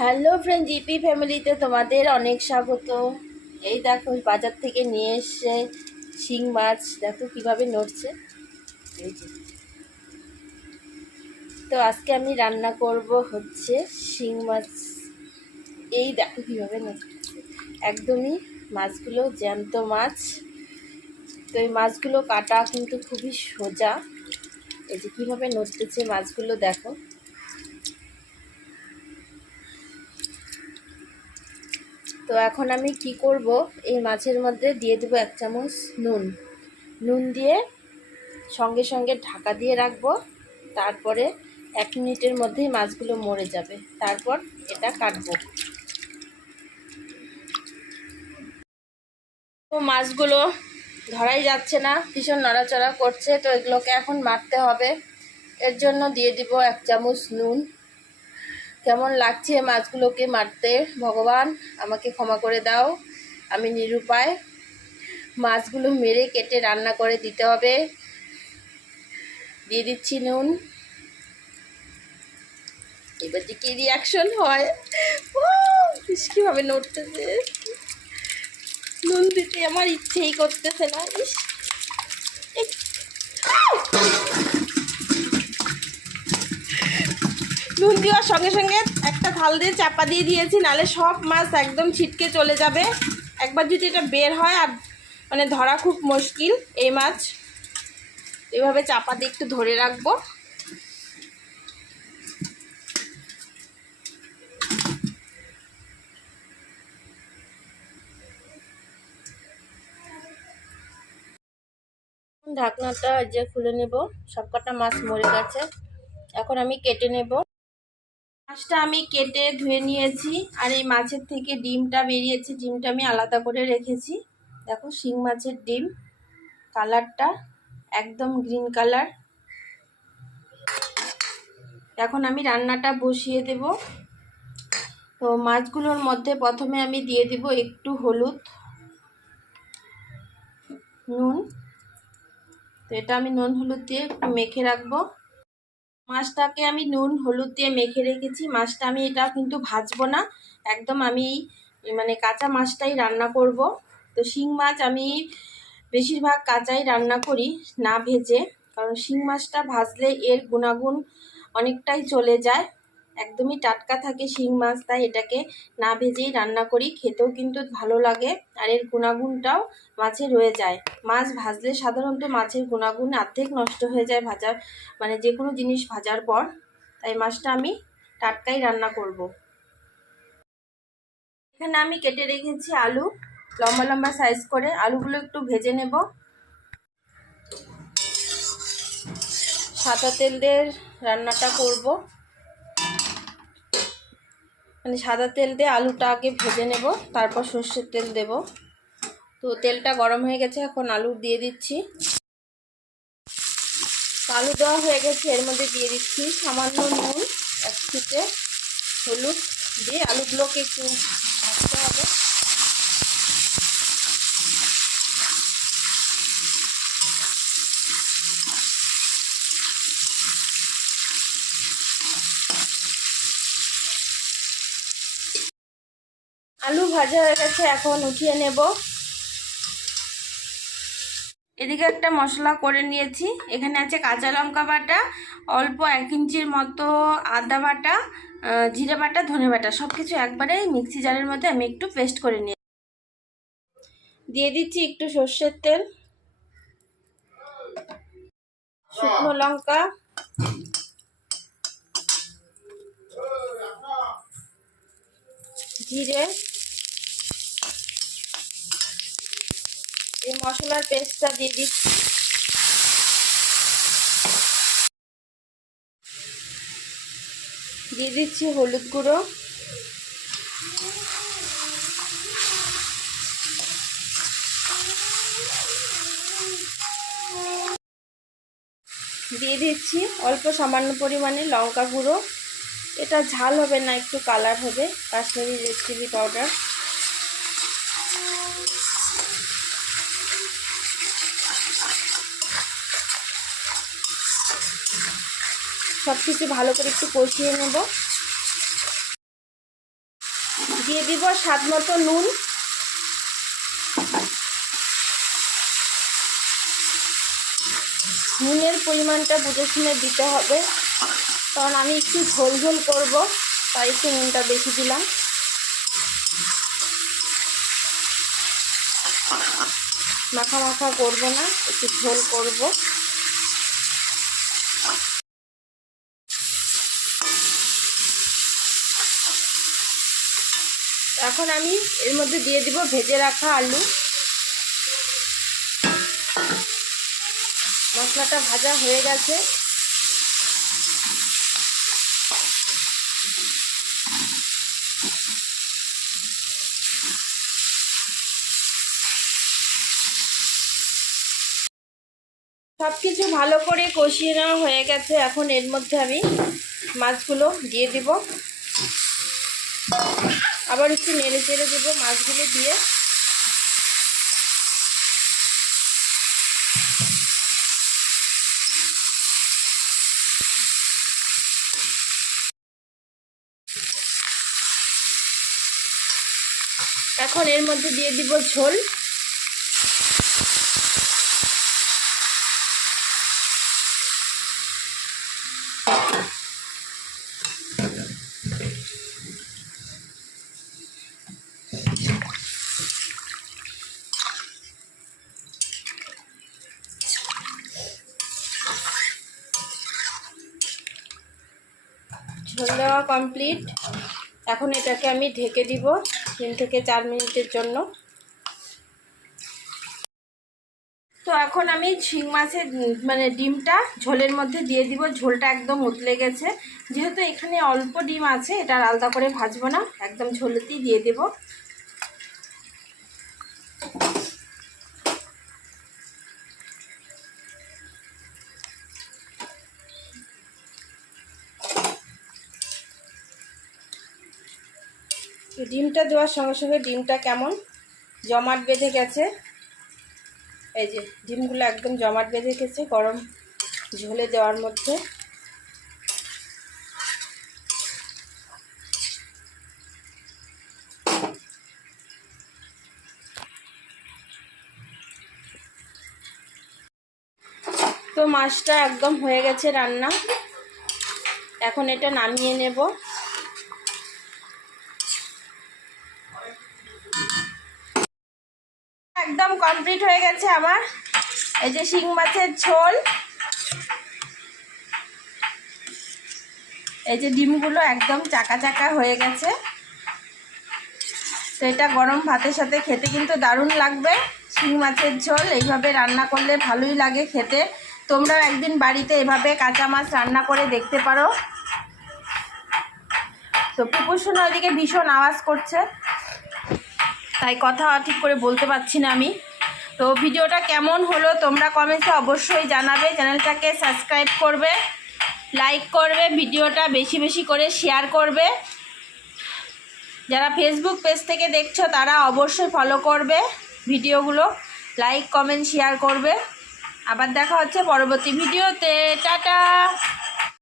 Hello friend, GP ফ্যামিলিতে তোমাদের অনেক স্বাগত। এই দেখো, বাজার থেকে নিয়ে এসছে শিং মাছ, দেখো কীভাবে নড়ছে। তো আজকে আমি রান্না করব হচ্ছে শিং মাছ। এই দেখো কীভাবে নড়ছে। একদমই মাছগুলো জ্যান্ত মাছ। তো এই মাছগুলো কাটা কিন্তু খুবই সোজা। এই যে কীভাবে নড়তেছে মাছগুলো দেখো। তো এখন আমি কি করব? এই মাছের মধ্যে দিয়ে দেবো এক চামচ নুন। নুন দিয়ে সঙ্গে সঙ্গে ঢাকা দিয়ে রাখব। তারপরে এক মিনিটের মধ্যেই মাছগুলো মরে যাবে। তারপর এটা কাটবো। তো মাছগুলো ধরাই যাচ্ছে না, ভীষণ নড়াচড়া করছে। তো এগুলোকে এখন মারতে হবে। এর জন্য দিয়ে দিব এক চামচ নুন। কেমন লাগছে মাছগুলোকে মারতে? ভগবান, আমাকে ক্ষমা করে দাও। আমি নিরুপায়। মাছগুলো মেরে কেটে রান্না করে দিতে হবে। দিয়ে দিচ্ছি নুন। এবার যে কি রিয়াকশন হয়? কীভাবে নড়তেছে? নুন দিতে আমার ইচ্ছেই করতেছে না। ইস নুন দেওয়ার সঙ্গে সঙ্গে একটা থাল দিয়ে চাপা দিয়ে দিয়েছি, নালে সব মাছ একদম ছিটকে চলে যাবে। একবার যদি এটা বের হয়, আর মানে ধরা খুব মুশকিল এই মাছ। এভাবে চাপা দিয়ে একটু ধরে রাখব। ঢাকনাটা যে খুলে নেব, সবকটা মাছ মরে গেছে। এখন আমি কেটে নেব। মাছটা আমি কেটে ধুয়ে নিয়েছি, আর এই মাছের থেকে ডিমটা বেরিয়েছে। ডিমটা আমি আলাদা করে রেখেছি। দেখো, শিং মাছের ডিম। কালারটা একদম গ্রিন কালার। এখন আমি রান্নাটা বসিয়ে দেব। তো মাছগুলোর মধ্যে প্রথমে আমি দিয়ে দেব একটু হলুদ, নুন। তো এটা আমি নুন হলুদ দিয়ে একটু মেখে রাখব। মাছটাকে আমি নুন, হলুদ দিয়ে মেখে রেখেছি। মাছটা আমি এটা কিন্তু ভাজবো না। একদম আমি মানে কাঁচা মাছটাই রান্না করব। তো শিং মাছ আমি বেশিরভাগ কাঁচাই রান্না করি, না ভেজে। কারণ শিং মাছটা ভাজলে এর গুণাগুণ অনেকটাই চলে যায়। একদমই টাটকা থাকে শিং মাছ, তাই এটাকে না ভেজেই রান্না করি। খেতেও কিন্তু ভালো লাগে আর এর গুণাগুণটাও মাছে রয়ে যায়। মাছ ভাজলে সাধারণত মাছের গুণাগুণ অর্ধেক নষ্ট হয়ে যায় ভাজার মানে যে কোনো জিনিস ভাজার পর। তাই মাছটা আমি টাটকাই রান্না করব। এখানে আমি কেটে রেখেছি আলু, লম্বা লম্বা সাইজ করে। আলুগুলো একটু ভেজে নেব। সাদা তেল দিয়ে রান্নাটা করব। মানে সাদা তেল দিয়ে আলুটা আগে ভেজে নেব, তারপর সর্ষের তেল দেব। তো তেলটা গরম হয়ে গেছে, এখন আলু দিয়ে দিচ্ছি। আলু দেওয়া হয়ে গেছে, এর মধ্যে দিয়ে দিচ্ছি সামান্য নুন, এক থেকে হলুদ দিয়ে আলুগুলোকে একটু ভাজতে হবে আলু ভাজা হয়ে গেছে, এখন উঠিয়ে নেব। এদিকে একটা মশলা করে নিয়েছি। এখানে আছে কাঁচা লঙ্কা বাটা, অল্প এক ইঞ্চির মতো আদা বাটা জিরে বাটা, ধনে বাটা সব কিছু একবারে মিক্সি জারের মধ্যে আমি একটু পেস্ট করে নিয়ে দিয়ে দিচ্ছি একটু সর্ষের তেল, শুকনো লঙ্কা। জিরে এই মশলার পেস্টটা দিয়ে দিচ্ছি। দিয়ে দিচ্ছি হলুদ গুঁড়ো। দিয়ে দিচ্ছি অল্প সামান্য পরিমাণে লঙ্কা গুঁড়ো। এটা ঝাল হবে না, একটু কালার হবে। কাশ্মীরি চিলি পাউডার সব কিছু ভালো করে একটু কষিয়ে নেব। দিয়ে দিব স্বাদ মতো নুন। নুনের পরিমাণটা বুঝে শুনে দিতে হবে। কারণ আমি একটু ঝোল ঝোল করব, তাই একটু নুনটা বেশি দিলাম। মাখা মাখা করব না, একটু ঝোল করব। এখন আমি এর মধ্যে দিয়ে দিব ভেজে রাখা আলু। মশলাটা ভাজা হয়ে গেছে। সব কিছু ভালো করে কষিয়ে নেওয়া হয়ে গেছে। এখন এর মধ্যে আমি মাছগুলো দিয়ে দিব। আবার একটু নেড়ে চেড়ে দেবো মাছগুলো দিয়ে। এখন এর মধ্যে দিয়ে দিব ঝোল ঝোল দেওয়া কমপ্লিট এখন এটাকে আমি ঢেকে দিব তিন থেকে চার মিনিটের জন্য। তো এখন আমি ঝিং মাছের মানে ডিমটা ঝোলের মধ্যে দিয়ে দিব। ঝোলটা একদম উতলে গেছে। যেহেতু এখানে অল্প ডিম আছে, এটা আলাদা করে ভাজবো না। একদম ঝোলেতেই দিয়ে দেব। তো ডিমটা দেওয়ার সঙ্গে সঙ্গে ডিমটা কেমন? জমাট বেঁধে গেছে। এই যে, ডিমগুলো একদম জমাট বেঁধে গেছে, গরম ঝোলে দেওয়ার মধ্যে। তো মাছটা একদম হয়ে গেছে রান্না। এখন এটা নামিয়ে নেব একদম কমপ্লিট হয়ে গেছে আমার। এই যে শিং মাছের ঝোল। এই যে ডিমগুলো একদম চাকা চাকা হয়ে গেছে। তো এটা গরম ভাতের সাথে খেতে কিন্তু দারুণ লাগবে। শিং মাছের ঝোল, এইভাবে রান্না করলে ভালোই লাগে খেতে। তোমরাও একদিন বাড়িতে এভাবে কাঁচা মাছ রান্না করে দেখতে পারো। তো পুকুর শোনা ওইদিকে ভীষণ আওয়াজ করছে। তাই কথা ঠিক করে বলতে পারছি না আমি। তো ভিডিওটা কেমন হলো তোমরা কমেন্টসে অবশ্যই জানাবে। চ্যানেলটাকে সাবস্ক্রাইব করবে লাইক করবে, ভিডিওটা বেশি বেশি করে শেয়ার করবে। যারা ফেসবুক পেজ থেকে দেখছ, তারা অবশ্যই ফলো করবে ভিডিওগুলো লাইক কমেন্ট শেয়ার করবে। আবার দেখা হচ্ছে পরবর্তী ভিডিওতে। টাটা!